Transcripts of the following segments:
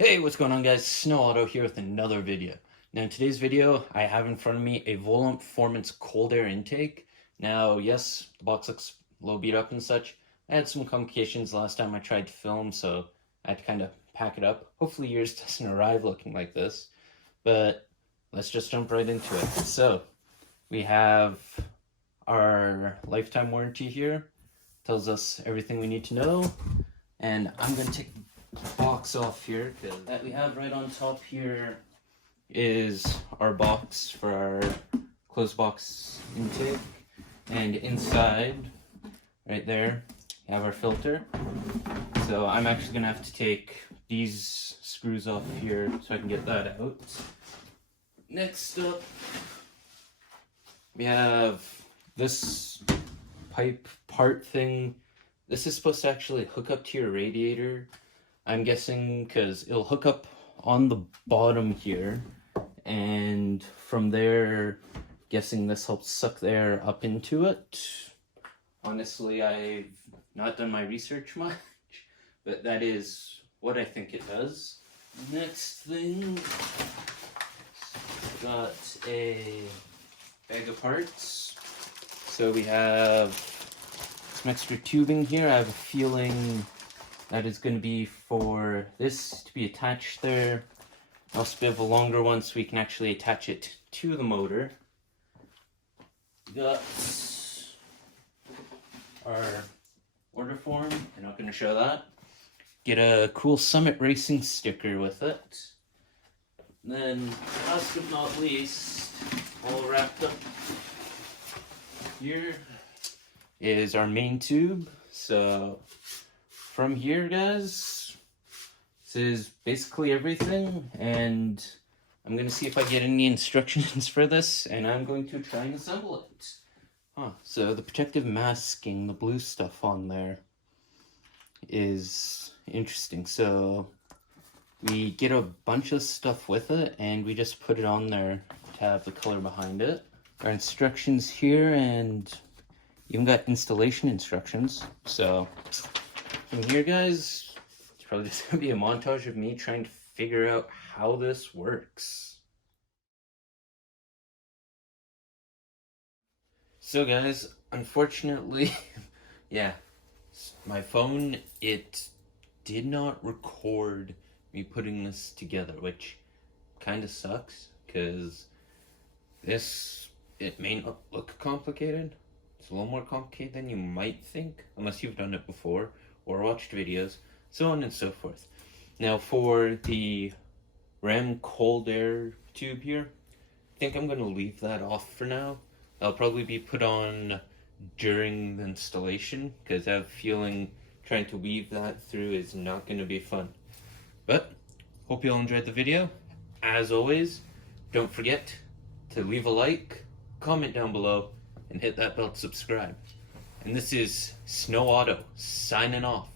Hey, what's going on guys? Sno Auto here with another video. Now in today's video, I have in front of me a Volant Performance cold air intake. Now, yes, the box looks a little beat up and such. I had some complications last time I tried to film, so I had to kind of pack it up. Hopefully yours doesn't arrive looking like this, but let's just jump right into it. So, we have our lifetime warranty here. Tells us everything we need to know, and I'm going to take box off here because that we have right on top here is our box for our closed box intake, and inside right there we have our filter. So I'm actually gonna have to take these screws off here so I can get that out. Next up we have this pipe part thing. This is supposed to actually hook up to your radiator, I'm guessing, because it'll hook up on the bottom here, and from there, guessing this helps suck the air up into it. Honestly, I've not done my research much, but that is what I think it does. Next thing, got a bag of parts. So we have some extra tubing here. I have a feeling that is going to be for this to be attached there. Also, we have a longer one so we can actually attach it to the motor. We got our order form. I'm not going to show that. Get a cool Summit Racing sticker with it. And then, last but not least, all wrapped up here is our main tube. So from here, guys, this is basically everything, and I'm gonna see if I get any instructions for this, and I'm going to try and assemble it. So the protective masking, the blue stuff on there, is interesting. So we get a bunch of stuff with it, and we just put it on there to have the color behind it. Our instructions here, and even got installation instructions. So from here, guys, it's probably just gonna be a montage of me trying to figure out how this works. So guys, unfortunately, yeah, my phone, it did not record me putting this together, which kind of sucks, because this, it may not look complicated. It's a little more complicated than you might think, unless you've done it before or watched videos, so on and so forth. Now for the RAM cold air tube here, I think I'm going to leave that off for now. That'll probably be put on during the installation, because I have a feeling trying to weave that through is not going to be fun. But hope you all enjoyed the video. As always, don't forget to leave a like, comment down below, and hit that bell to subscribe. And this is Sno Auto signing off.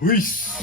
Peace!